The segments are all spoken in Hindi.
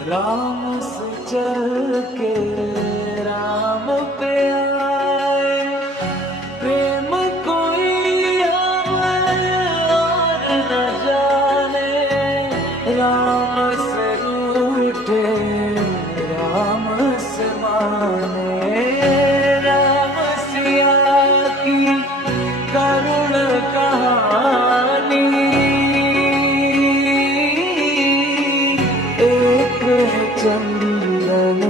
राम से चल के राम पे आए, प्रेम कोई और न जाने। राम से रूठे राम से माने, राम सिया की करुण कहानी। एक है चंदन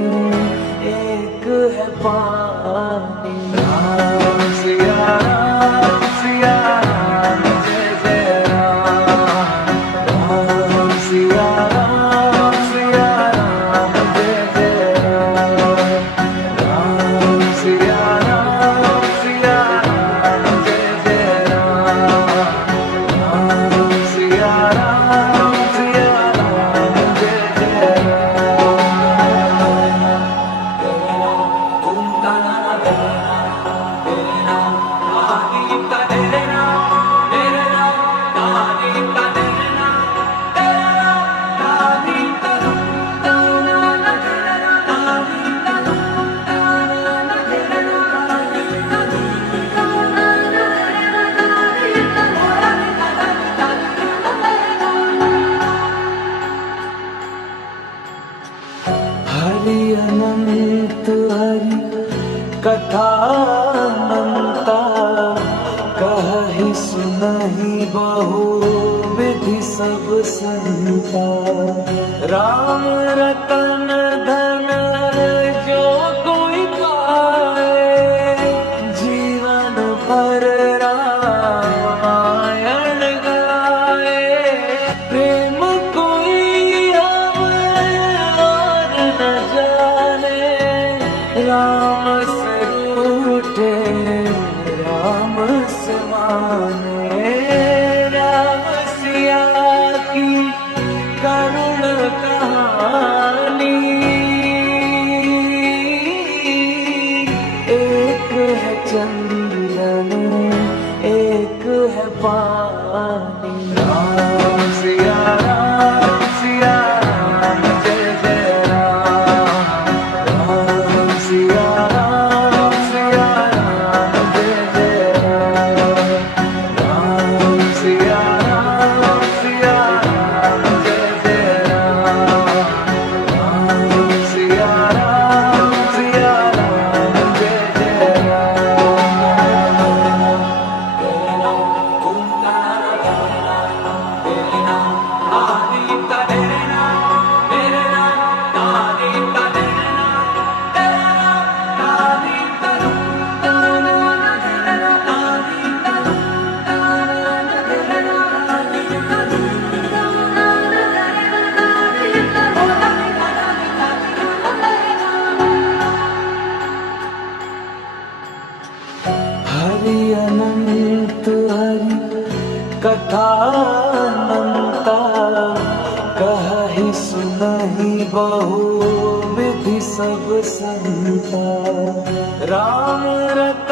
एक है पानी। राम सिया राम सिया राम जय जय राम। राम सिया राम सिया राम जय जय राम। राम सिया राम सिया राम जय जय राम। राम सिया राम सिया राम जय जय राम। हरि अनंत हरि कथा अनंता, कहि सुनहि बहु विधि सब संता। राम रतन धन जो कोई पाए, जीवन भर रामायण गाए। प्रेम कोई और न जाने, राम से रूठे राम से माने। राम सिया की करुण कहानी। एक है चंदन एक है पानी। राम सिया राम सिया राम जय जय राम। राम सिया राम सिया राम जय जय राम। राम सिया राम सिया राम जय जय राम। राम सिया राम सिया राम जय जय राम। हरि अनंत हरि कथा अनंता, कहि सुनहि बहु विधि सब संता। राम रतन